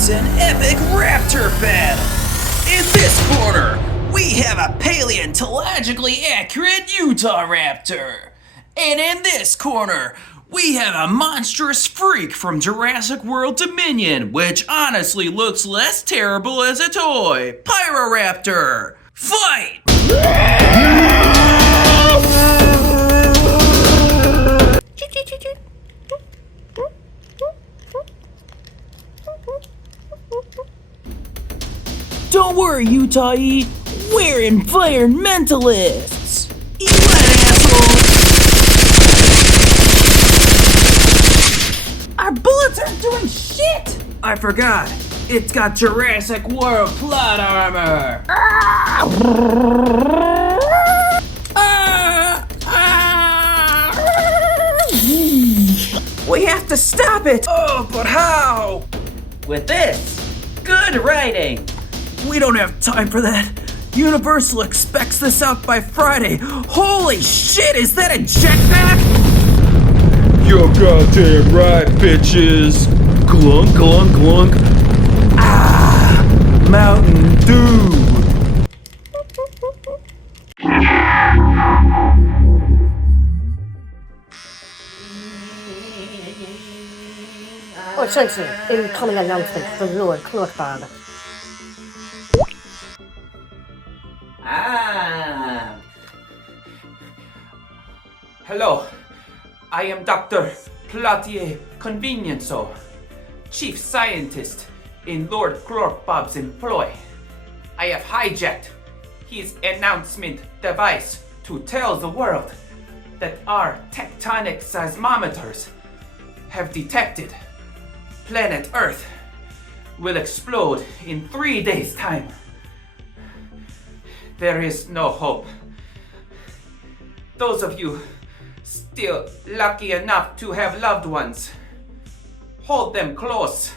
It's an epic raptor battle! In this corner, we have a paleontologically accurate Utahraptor. And in this corner, we have a monstrous freak from Jurassic World Dominion, which honestly looks less terrible as a toy. Pyroraptor! Fight! Don't worry, Utah-y. We're environmentalists. Eat that, asshole! Our bullets aren't doing shit! I forgot. It's got Jurassic World plot armor. We have to stop it! Oh, but how? With this. Good writing. We don't have time for that. Universal expects this out by Friday. Holy shit, is that a jetpack? You're goddamn right, bitches. Glunk, glunk, glunk. Ah, Mountain Dew. Oh, Chancellor, incoming announcement from Lord Clorkbob. Hello, I am Dr. Platier Convenienzo, Chief Scientist in Lord Clorkbob's employ. I have hijacked his announcement device to tell the world that our tectonic seismometers have detected planet Earth will explode in 3 days' time. There is no hope. Those of you still lucky enough to have loved ones, hold them close.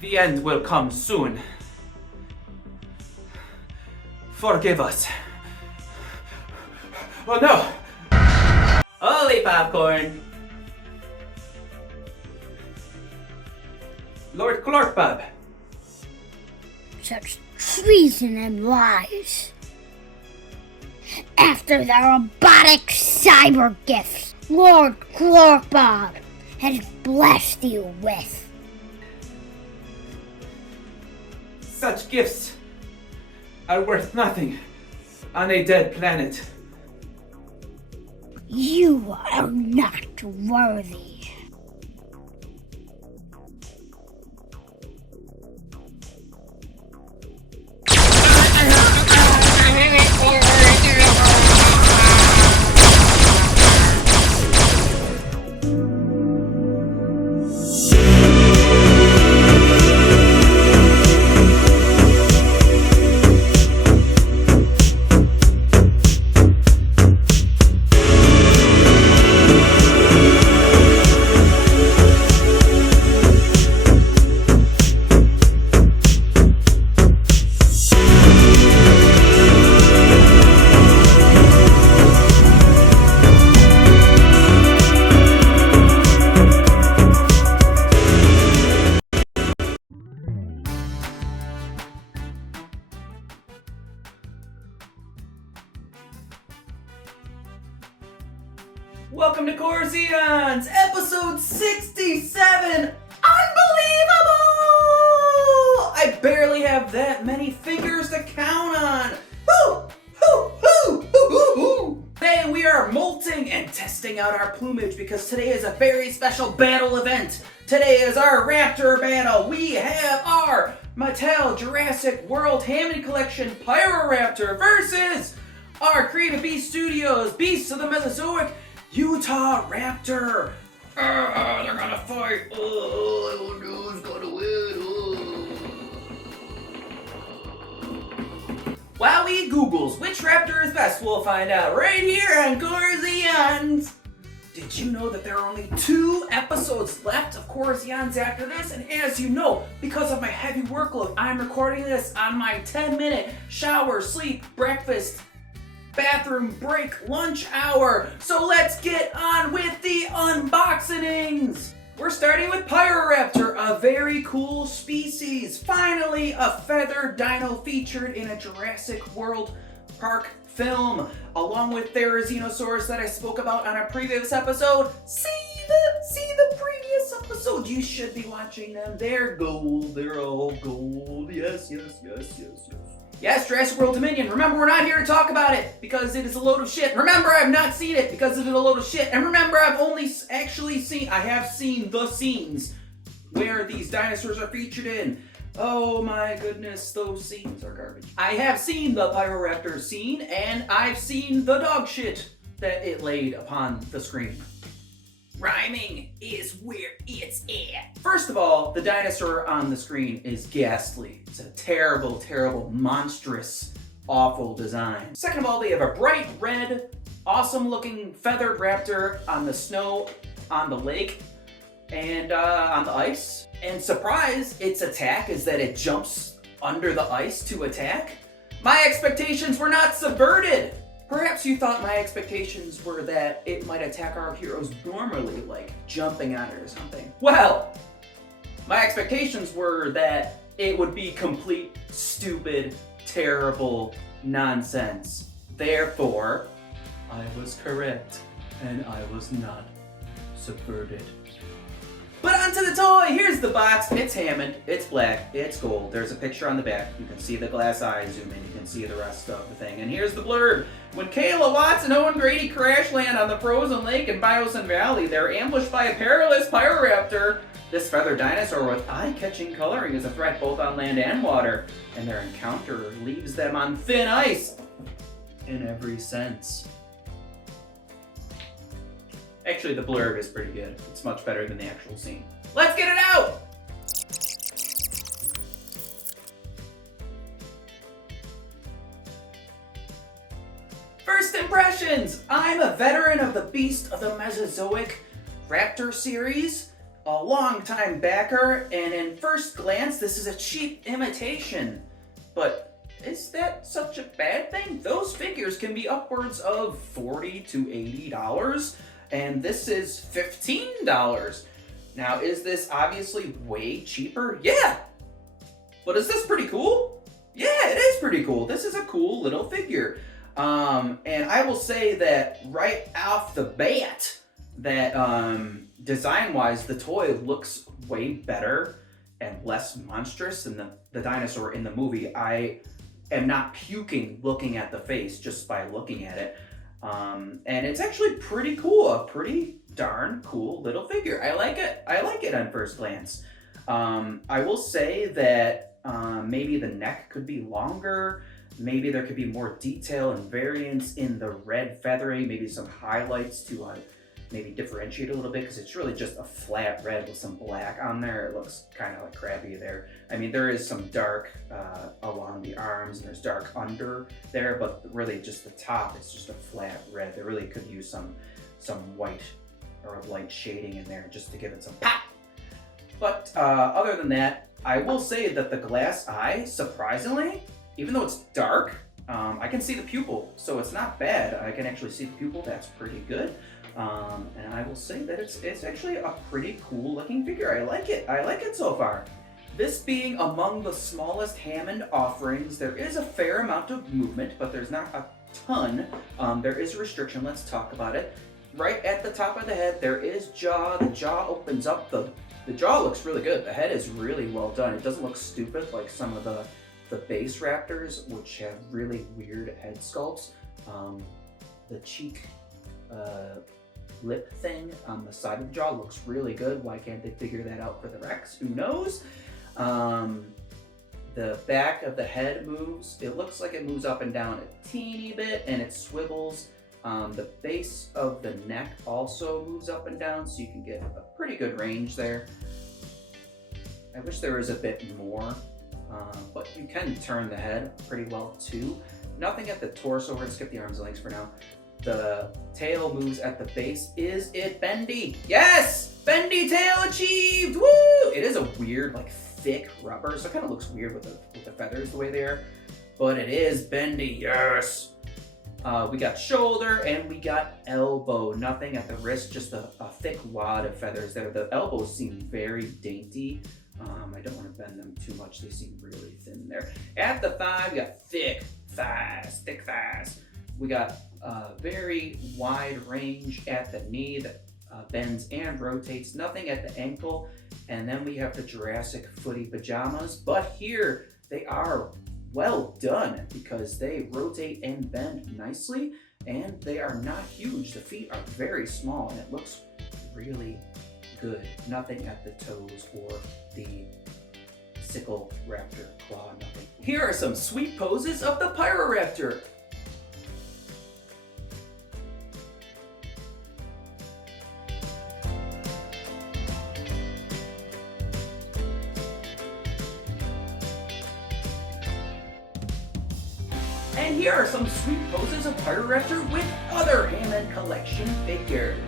The end will come soon. Forgive us. Oh no! Holy popcorn! Lord Clorkbob. Such treason and lies. After the robotic cyber gifts Lord Clorkbob has blessed you with. Such gifts are worth nothing on a dead planet. You are not worthy. Welcome to Corzeons, episode 67! Unbelievable! I barely have that many fingers to count on. Hoo! Hoo! Hoo! Hoo! Hoo! Hoo! Today we are molting and testing out our plumage because today is a very special battle event. Today is our Raptor battle. We have our Mattel Jurassic World Hammond Collection Pyroraptor versus our Creative Beast Studios Beasts of the Mesozoic Utahraptor. They're gonna fight. I wonder who's gonna win. While we Googles which raptor is best, we'll find out right here on Corzeons. Did you know that there are only 2 episodes left of Corzeons after this? And as you know, because of my heavy workload, I'm recording this on my 10-minute shower, sleep, breakfast, bathroom break, lunch hour. So let's get on with the unboxings. We're starting with Pyroraptor, a very cool species. Finally, a feathered dino featured in a Jurassic World Park film, along with Therizinosaurus that I spoke about on a previous episode. See the previous episode. You should be watching them. They're gold. They're all gold. Yes. Yes, Jurassic World Dominion. Remember, we're not here to talk about it because it is a load of shit. Remember, I've not seen it because it is a load of shit. And remember, I have seen the scenes where these dinosaurs are featured in. Oh my goodness, those scenes are garbage. I have seen the Pyroraptor scene, and I've seen the dog shit that it laid upon the screen. Rhyming is where it's at. First of all, the dinosaur on the screen is ghastly. It's a terrible, terrible, monstrous, awful design. Second of all, they have a bright red, awesome looking feathered raptor on the snow, on the lake, and on the ice. And surprise, its attack is that it jumps under the ice to attack. My expectations were not subverted. Perhaps you thought my expectations were that it might attack our heroes normally, like jumping on it or something. Well, my expectations were that it would be complete, stupid, terrible nonsense. Therefore, I was correct, and I was not subverted. But onto the toy! Here's the box. It's Hammond. It's black. It's gold. There's a picture on the back. You can see the glass eye zoom in. You can see the rest of the thing. And here's the blurb. When Kayla Watts and Owen Grady crash land on the frozen lake in Biosin Valley, they're ambushed by a perilous Pyroraptor. This feathered dinosaur with eye-catching coloring is a threat both on land and water, and their encounter leaves them on thin ice in every sense. Actually, the blurb is pretty good. It's much better than the actual scene. Let's get it out! First impressions! I'm a veteran of the Beast of the Mesozoic Raptor series, a long-time backer, and in first glance, this is a cheap imitation. But is that such a bad thing? Those figures can be upwards of $40 to $80. And this is $15. Now, is this obviously way cheaper? Yeah! But is this pretty cool? Yeah, it is pretty cool. This is a cool little figure. And I will say that right off the bat, that design-wise, the toy looks way better and less monstrous than the dinosaur in the movie. I am not puking looking at the face just by looking at it. And it's actually pretty cool, a pretty darn cool little figure. I like it on first glance. I will say that maybe the neck could be longer, maybe there could be more detail and variance in the red feathering, maybe some highlights to maybe differentiate a little bit, because it's really just a flat red with some black on there. It looks kind of like crappy there. I mean, there is some dark along the arms, and there's dark under there, but really just the top, it's just a flat red. They really could use some white or light shading in there just to give it some pop. But other than that, I will say that the glass eye, surprisingly, even though it's dark, I can see the pupil, so it's not bad. I can actually see the pupil. That's pretty good. And I will say that it's actually a pretty cool looking figure. I like it so far. This being among the smallest Hammond offerings, there is a fair amount of movement, but there's not a ton. There is a restriction. Let's talk about it. Right at the top of the head, there is jaw. The jaw opens up. The jaw looks really good. The head is really well done. It doesn't look stupid like some of the base raptors, which have really weird head sculpts. The cheek lip thing on the side of the jaw looks really good. Why can't they figure that out for the Rex? Who knows? The back of the head moves. It looks like it moves up and down a teeny bit, and it swivels. The base of the neck also moves up and down, so you can get a pretty good range there. I wish there was a bit more, but you can turn the head pretty well too. Nothing at the torso. We're gonna skip the arms and legs for now. The tail moves at the base. Is it bendy? Yes! Bendy tail achieved! Woo! It is a weird, like, thick rubber, so it kind of looks weird with the feathers the way they are. But it is bendy, yes! We got shoulder and we got elbow. Nothing at the wrist, just a thick wad of feathers there. The elbows seem very dainty. I don't want to bend them too much. They seem really thin there. At the thigh, we got thick thighs. We got very wide range at the knee that bends and rotates. Nothing at the ankle. And then we have the Jurassic footy pajamas. But here, they are well done because they rotate and bend nicely. And they are not huge. The feet are very small and it looks really good. Nothing at the toes or the sickle raptor claw, nothing. Here are some sweet poses of the Pyroraptor. And here are some sweet poses of Pyroraptor with other Hammond collection figures.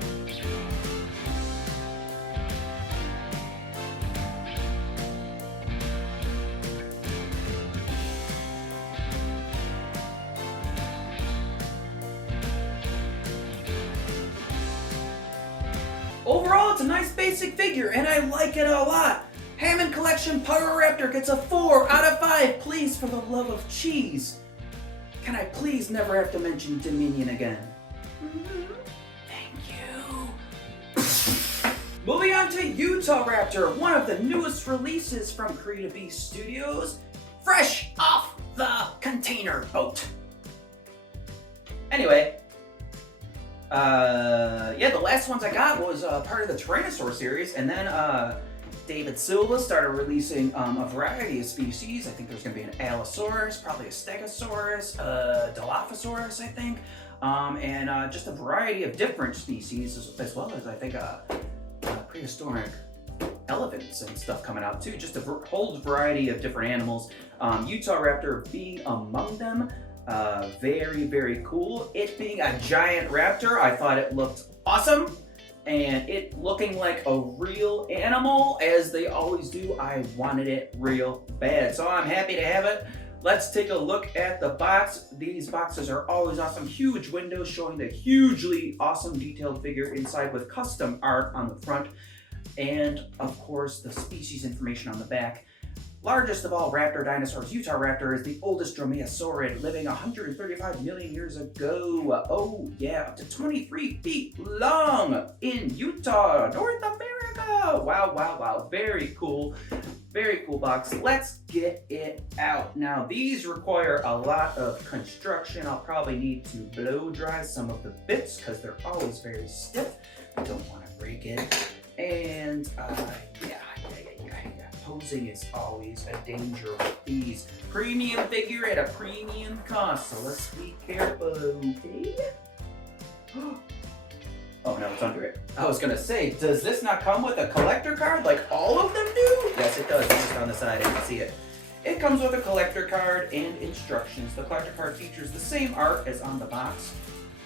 Overall, it's a nice basic figure, and I like it a lot. Hammond Collection Pyroraptor gets a 4 out of 5. Please, for the love of cheese, can I please never have to mention Dominion again? Thank you. Moving on to Utahraptor, one of the newest releases from Creative Beast Studios, fresh off the container boat. Anyway, yeah, the last ones I got was part of the Tyrannosaur series, and then David Silva started releasing a variety of species. I think there's going to be an Allosaurus, probably a Stegosaurus, Dilophosaurus, I think, and just a variety of different species, as well as I think prehistoric elephants and stuff coming out too. Just a whole variety of different animals. Utahraptor being among them. Very, very cool. It being a giant raptor, I thought it looked awesome. And it looking like a real animal, as they always do, I wanted it real bad. So I'm happy to have it. Let's take a look at the box. These boxes are always awesome. Huge windows showing the hugely awesome detailed figure inside with custom art on the front. And of course, the species information on the back. Largest of all raptor dinosaurs, Utahraptor is the oldest dromaeosaurid, living 135 million years ago. Oh yeah, up to 23 feet long in Utah, North America. Wow, wow, wow. Very cool. Very cool box. Let's get it out. Now, these require a lot of construction. I'll probably need to blow dry some of the bits because they're always very stiff. I don't want to break it. And yeah. Posing is always a danger with these. Premium figure at a premium cost, so let's be careful, okay? Oh no, it's under it. I was gonna say, does this not come with a collector card like all of them do? Yes, it does. It's just on the side, I can see it. It comes with a collector card and instructions. The collector card features the same art as on the box,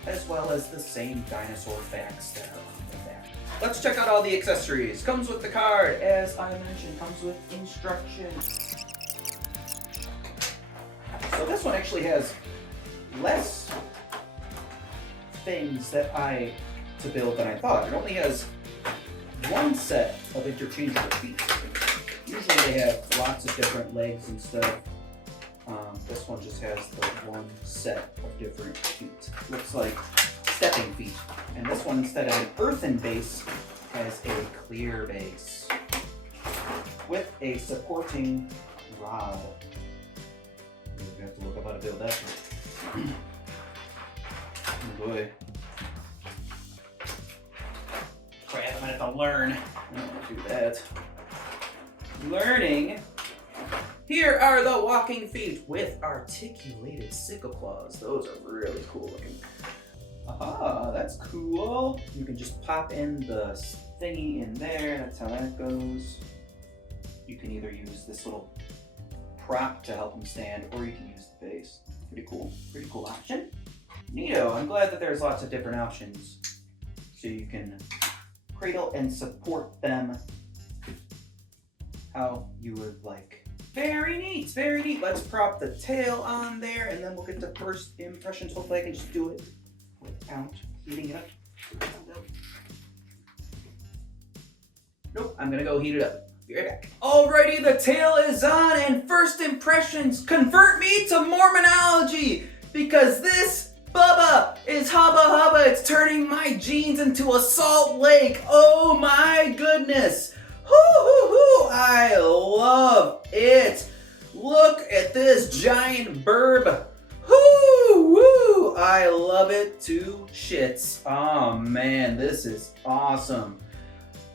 as well as the same dinosaur facts that are on the back. Let's check out all the accessories. Comes with the card, as I mentioned, comes with instructions. So this one actually has less things to build than I thought. It only has one set of interchangeable feet. Usually they have lots of different legs and stuff. This one just has the one set of different feet. Looks like stepping feet. And this one, instead of an earthen base, has a clear base with a supporting rod. We have to look up how to build that one. Oh boy. Crap, I'm gonna have to learn. I don't want to do that. Learning. Here are the walking feet with articulated sickle claws. Those are really cool looking. Aha, that's cool. You can just pop in the thingy in there. That's how that goes. You can either use this little prop to help them stand, or you can use the base. Pretty cool option. Neato, I'm glad that there's lots of different options. So you can cradle and support them how you would like. Very neat, very neat. Let's prop the tail on there and then we'll get to first impressions. Hopefully I can just do it without heating it up. Nope, I'm gonna go heat it up. Be right back. Alrighty, the tail is on and first impressions convert me to Mormonology because this Bubba is hubba hubba. It's turning my jeans into a salt lake. Oh my goodness. Hoo-hoo-hoo, I love it. Look at this giant burb. Woo-woo, I love it to shits. Oh man, this is awesome.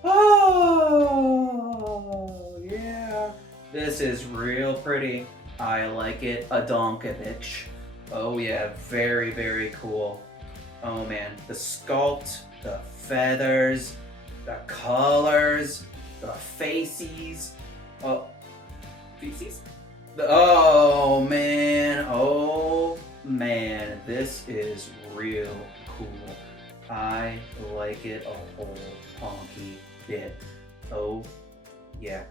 Oh yeah, this is real pretty. I like it a donkevich. Oh yeah, very, very cool. Oh man, the sculpt, the feathers, the colors, the faces. Oh, feces? Oh man, this is real cool. I like it a whole honky bit. Oh yeah,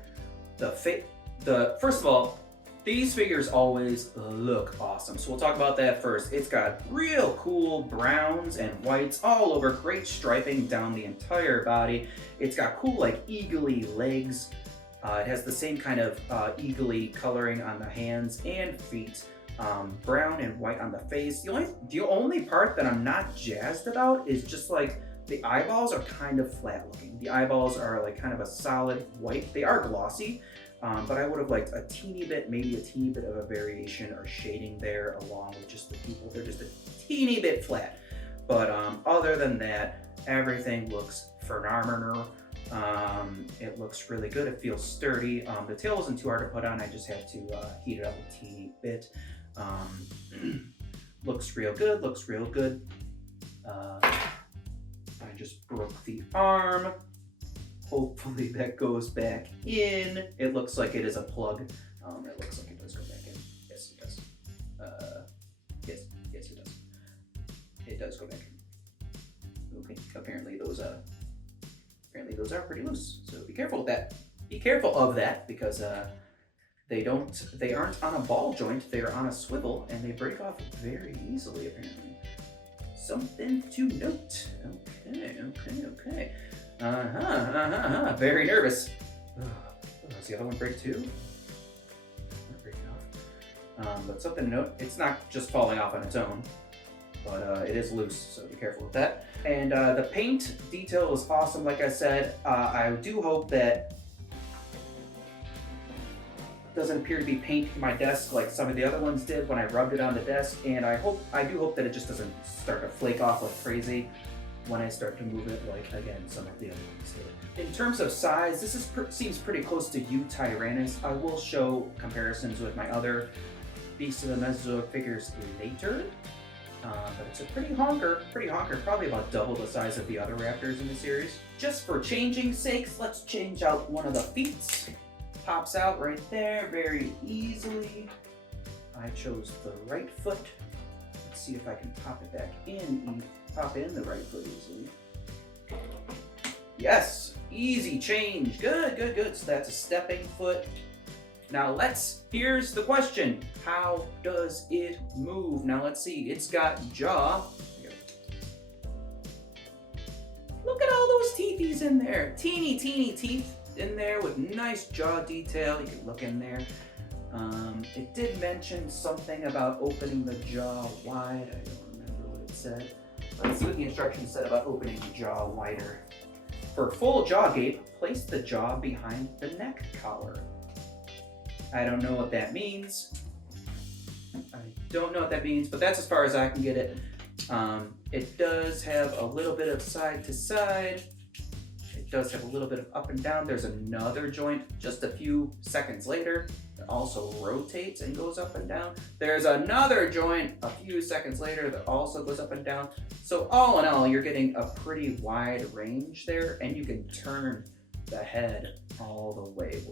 first of all, these figures always look awesome, so we'll talk about that first. It's got real cool browns and whites all over, great striping down the entire body. It's got cool like eagly legs. It has the same kind of eagly coloring on the hands and feet. Brown and white on the face. The only part that I'm not jazzed about is just like the eyeballs are kind of flat looking. The eyeballs are like kind of a solid white. They are glossy. But I would have liked maybe a teeny bit of a variation or shading there along with just the pupils. They're just a teeny bit flat. But other than that, everything looks phenomenal. It looks really good. It feels sturdy. The tail wasn't too hard to put on. I just had to heat it up a teeny bit. Looks real good. I just broke the arm. Hopefully that goes back in. It looks like it is a plug. It looks like it does go back in. Yes, it does. Yes, it does. It does go back in. Okay, apparently those are pretty loose. So be careful with that. Be careful of that because they aren't on a ball joint. They are on a swivel and they break off very easily apparently. Something to note. Okay. Very nervous. Does the other one break too? Not breaking off. But something to note, it's not just falling off on its own, but it is loose, so be careful with that. And the paint detail is awesome, like I said. I do hope that it doesn't appear to be paint in my desk like some of the other ones did when I rubbed it on the desk, and I do hope that it just doesn't start to flake off like crazy when I start to move it, like again some of the other ones did. In terms of size, this seems pretty close to Utahraptor. I will show comparisons with my other Beasts of the Mesozoic figures later, but it's a pretty honker, probably about double the size of the other raptors in the series. Just for changing sakes, let's change out one of the feet. Pops out right there very easily. I chose the right foot. Let's see if I can pop it back in. Pop in the right foot easily. Yes, easy change. Good. So that's a stepping foot. Now here's the question. How does it move? Now let's see, it's got jaw. Look at all those teethies in there. Teeny teeth in there with nice jaw detail. You can look in there. It did mention something about opening the jaw wide. I don't remember what it said. Let's see what the instructions said about opening the jaw wider. For full jaw gape, place the jaw behind the neck collar. I don't know what that means. But that's as far as I can get it. It does have a little bit of side to side. It does have a little bit of up and down. There's another joint just a few seconds later that also rotates and goes up and down. There's another joint a few seconds later that also goes up and down. So all in all, you're getting a pretty wide range there, and you can turn the head all the way,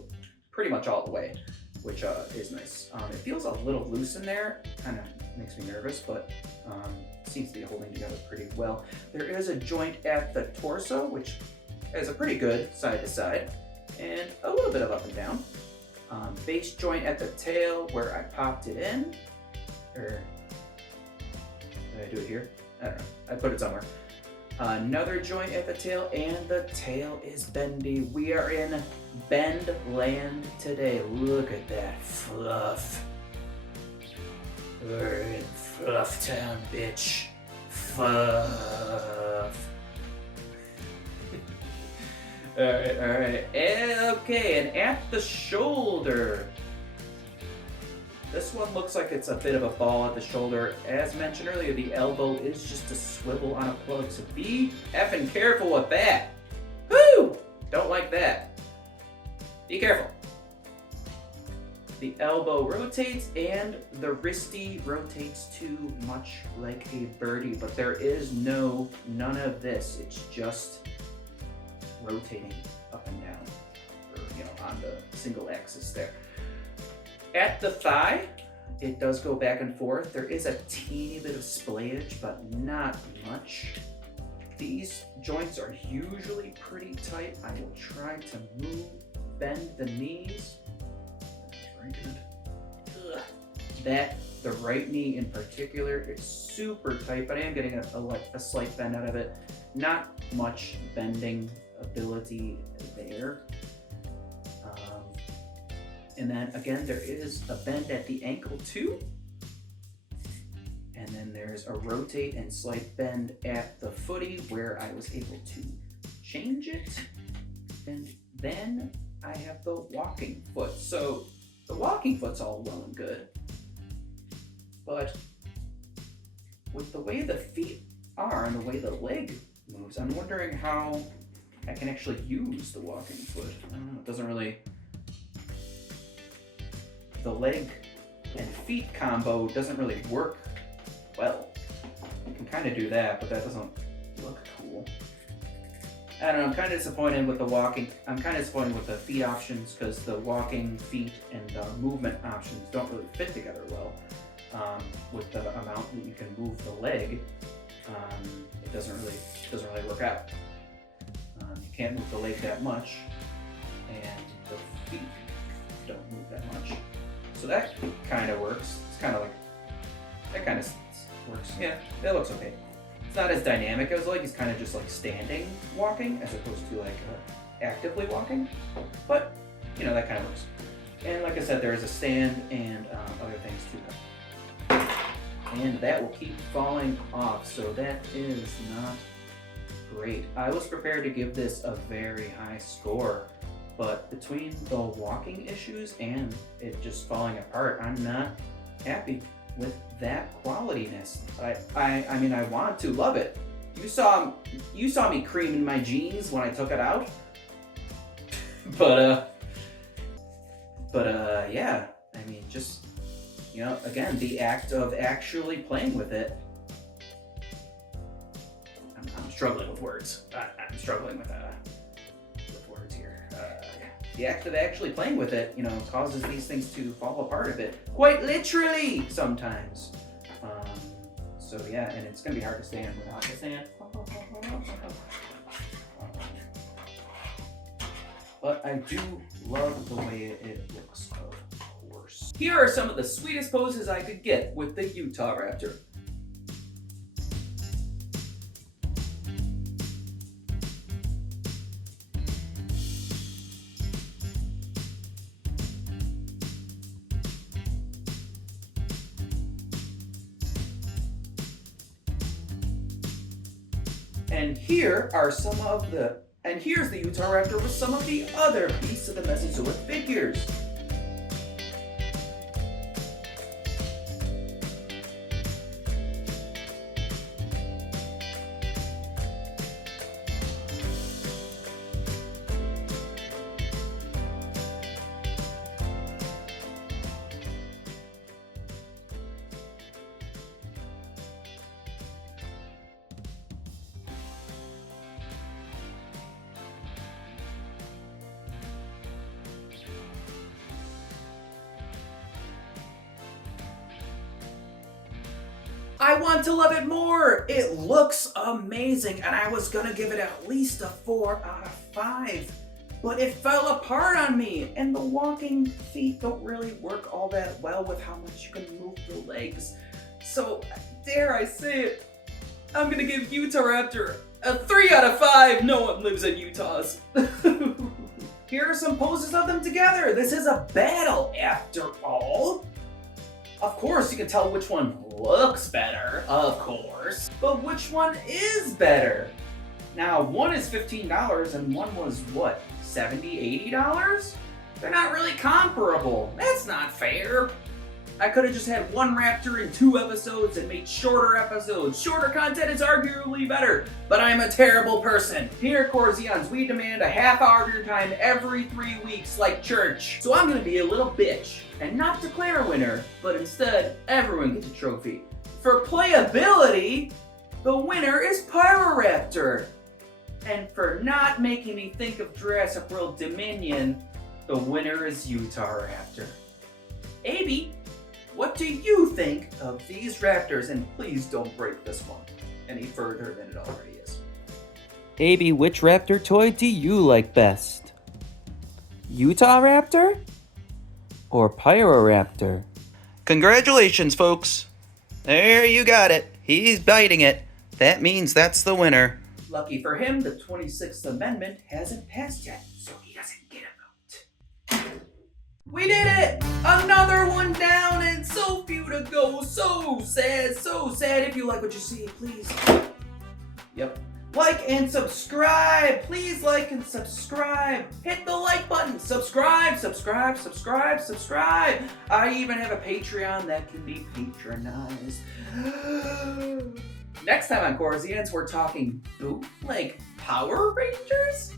pretty much all the way, which is nice. It feels a little loose in there, kind of makes me nervous, but seems to be holding together pretty well. There is a joint at the torso, which is a pretty good side to side, and a little bit of up and down. Base joint at the tail where I popped it in. Or did I do it here? I don't know. I put it somewhere. Another joint at the tail, and the tail is bendy. We are in Bend land today. Look at that fluff. We're in Fluff Town, bitch. Fluff. Alright. Okay, and at the shoulder. This one looks like it's a bit of a ball at the shoulder. As mentioned earlier, the elbow is just a swivel on a plug, so be effing careful with that. Woo! Don't like that. Be careful. The elbow rotates and the wristy rotates too, much like a birdie, but there is none of this. It's just rotating up and down, or on the single axis there. At the thigh, it does go back and forth. There is a teeny bit of splayage, but not much. These joints are usually pretty tight. I will try to bend the knees. Very good. The right knee in particular is super tight, but I am getting a slight bend out of it. Not much bending ability there. And then again, there is a bend at the ankle too. And then there's a rotate and slight bend at the footy where I was able to change it. And then I have the walking foot. So the walking foot's all well and good. But with the way the feet are and the way the leg moves, I'm wondering how I can actually use the walking foot. I don't know, it doesn't really... The leg and feet combo doesn't really work well. You can kind of do that, but that doesn't look cool. I don't know, I'm kind of disappointed with the walking. I'm kind of disappointed with the feet options because the walking, feet, and movement options don't really fit together well. With the amount that you can move the leg, it doesn't really work out. You can't move the leg that much, and the feet don't move that much. So that kind of works. It's kind of like, that kind of works. Yeah, that looks okay. It's not as dynamic as like, he's kind of just like standing walking as opposed to like actively walking. But, that kind of works. And like I said, there is a stand and other things too. And that will keep falling off, so that is not great. I was prepared to give this a very high score. But between the walking issues and it just falling apart, I'm not happy with that qualityness. I mean, I want to love it. You saw me creaming my jeans when I took it out. But yeah. I mean, just again, the act of actually playing with it. I'm struggling with words. I'm struggling with words here. The act of actually playing with it, causes these things to fall apart a bit, quite literally sometimes. So yeah, and it's gonna be hard to stand without the stand. But I do love the way it looks, of course. Here are some of the sweetest poses I could get with the Utahraptor. Here's the Utahraptor with some of the other beasts of the Mesozoic figures. I want to love it more. It looks amazing, and I was gonna give it at least a 4 out of 5. but it fell apart on me, and the walking feet don't really work all that well with how much you can move the legs. So, dare I say it, I'm gonna give Utahraptor a 3 out of 5. No one lives in Utahs. Here are some poses of them together. This is a battle after all. Of course, you can tell which one looks better, of course, but which one is better? Now, one is $15 and one was what, $70, $80? They're not really comparable. That's not fair. I could have just had one raptor in 2 episodes and made shorter episodes. Shorter content is arguably better, but I'm a terrible person. Here at Corzeons, we demand a half hour of your time every 3 weeks like church. So I'm gonna be a little bitch and not declare a winner, but instead, everyone gets a trophy. For playability, the winner is Pyroraptor. And for not making me think of Jurassic World Dominion, the winner is Utahraptor. AB, what do you think of these raptors? And please don't break this one any further than it already is. AB, which raptor toy do you like best? Utahraptor or Pyroraptor? Congratulations, folks. There, you got it. He's biting it. That means that's the winner. Lucky for him, the 26th Amendment hasn't passed yet, so he doesn't get a vote. We did it! Another one down and so few to go. So sad, so sad. If you like what you see, please. Yep. Like and subscribe. Please like and subscribe. Hit the like button. Subscribe, subscribe, subscribe, subscribe. I even have a Patreon that can be patronized. Next time on Corzeons, we're talking bootleg Power Rangers?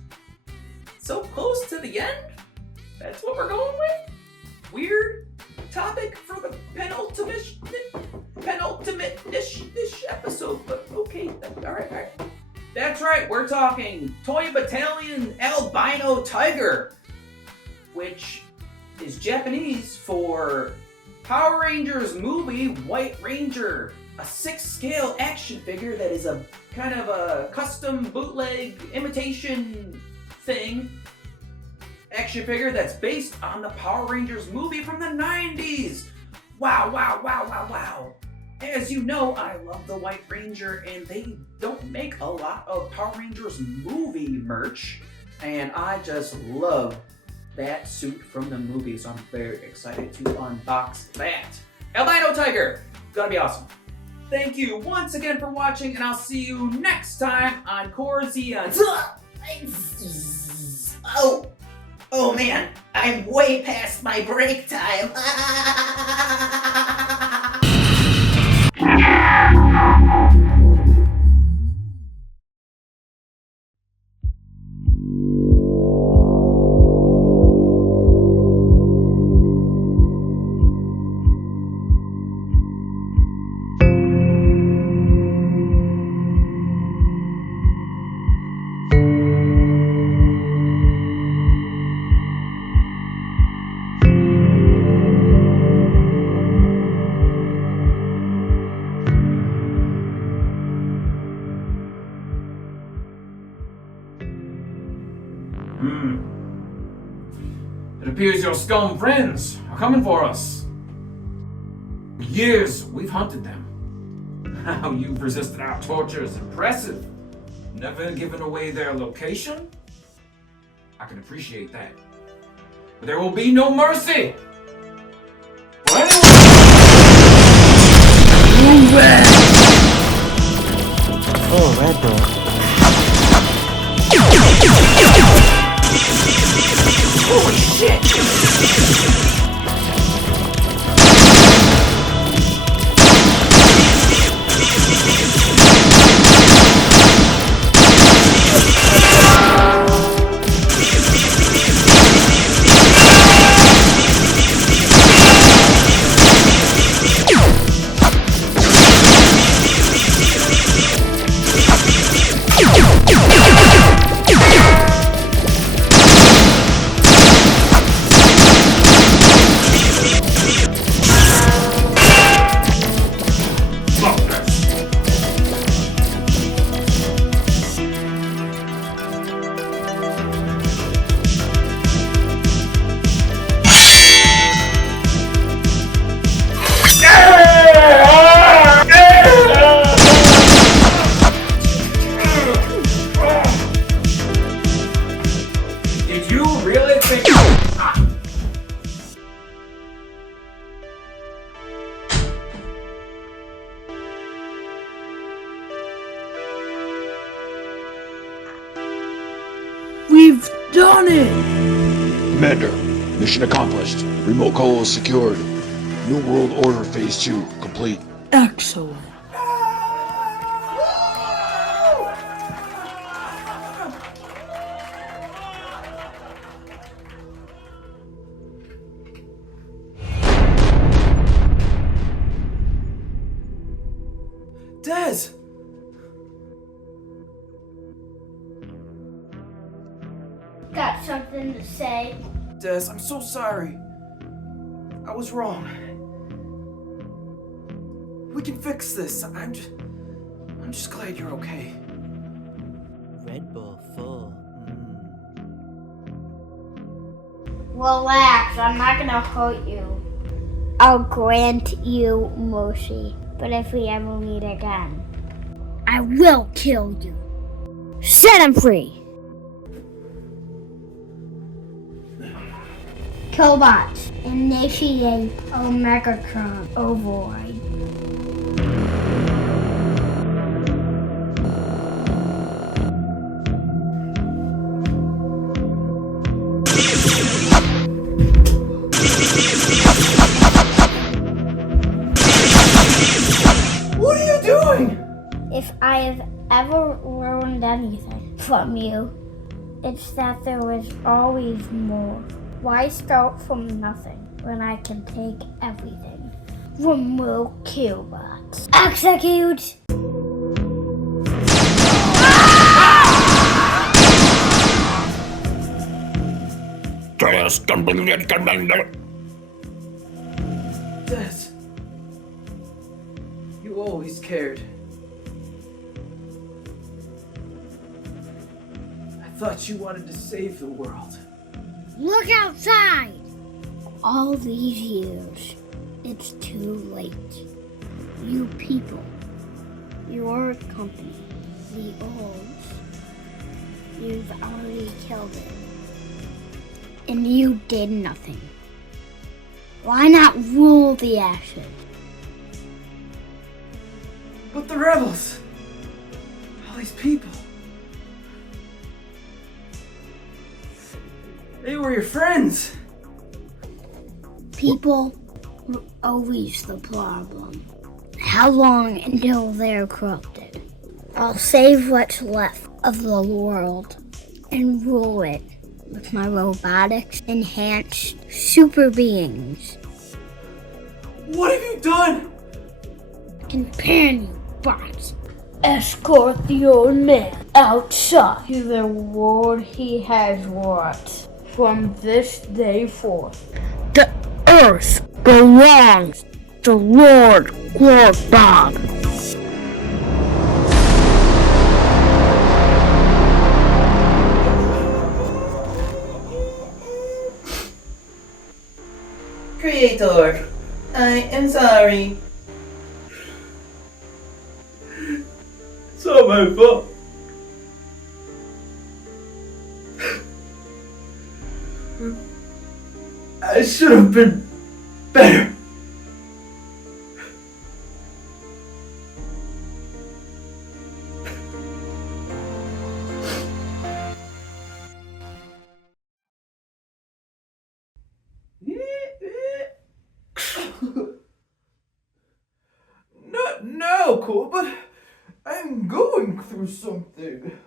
So close to the end? That's what we're going with? Weird topic for the penultimate dish episode, but okay, all right. That's right, we're talking Toy Battalion Albino Tiger, which is Japanese for Power Rangers movie White Ranger, a 6-scale action figure that is a kind of a custom bootleg imitation thing. Action figure that's based on the Power Rangers movie from the 90s. Wow, wow, wow, wow, wow. As you know, I love the White Ranger, and they don't make a lot of Power Rangers movie merch, and I just love that suit from the movie, so I'm very excited to unbox that. Albino Tiger, gonna be awesome. Thank you once again for watching, and I'll see you next time on Corzeons. Oh man, I'm way past my break time. It appears your scum friends are coming for us. For years, we've hunted them. How you've resisted our torture is impressive. Never given away their location? I can appreciate that. But there will be no mercy! For anyone! Move back! Oh, Raptor. Holy shit! Commander, mission accomplished. Remote colo secured. New World Order Phase 2 complete. Excellent. Des! Got something to say? Des, I'm so sorry. I was wrong. We can fix this. I'm just glad you're okay. Red Bull full. Relax, I'm not gonna hurt you. I'll grant you mercy, but if we ever meet again, I will kill you. Set him free! Cobots, initiate Omegatron override. What are you doing? If I have ever learned anything from you, it's that there is always more. Why start from nothing when I can take everything? Remove Cobots. Execute! Des. You always cared. I thought you wanted to save the world. Look outside! All these years, it's too late. You people, your company, the olds, you've already killed it. And you did nothing. Why not rule the ashes? But the rebels! All these people. They were your friends. People were always the problem. How long until they're corrupted? I'll save what's left of the world and rule it with my robotics enhanced super beings. What have you done? Companion bots. Escort the old man outside to the world he has wrought. From this day forth, the earth belongs to Lord Clorkbob. Creator, I am sorry. It's all my fault. I should have been better. Not now, Corbut. I'm going through something.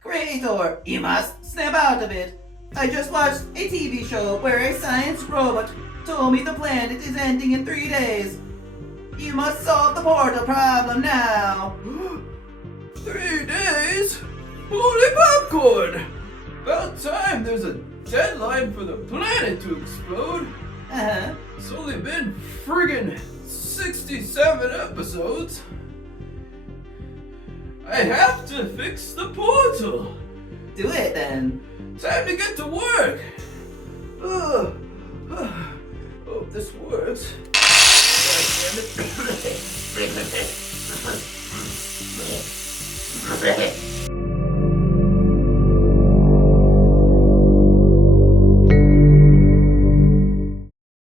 Creator, you must snap out of it. I just watched a TV show where a science robot told me the planet is ending in 3 days. You must solve the portal problem now. 3 days? Holy popcorn! About time there's a deadline for the planet to explode. It's only been friggin' 67 episodes. I have to fix the portal. Do it then. Time to get to work. Hope this works. God damn it.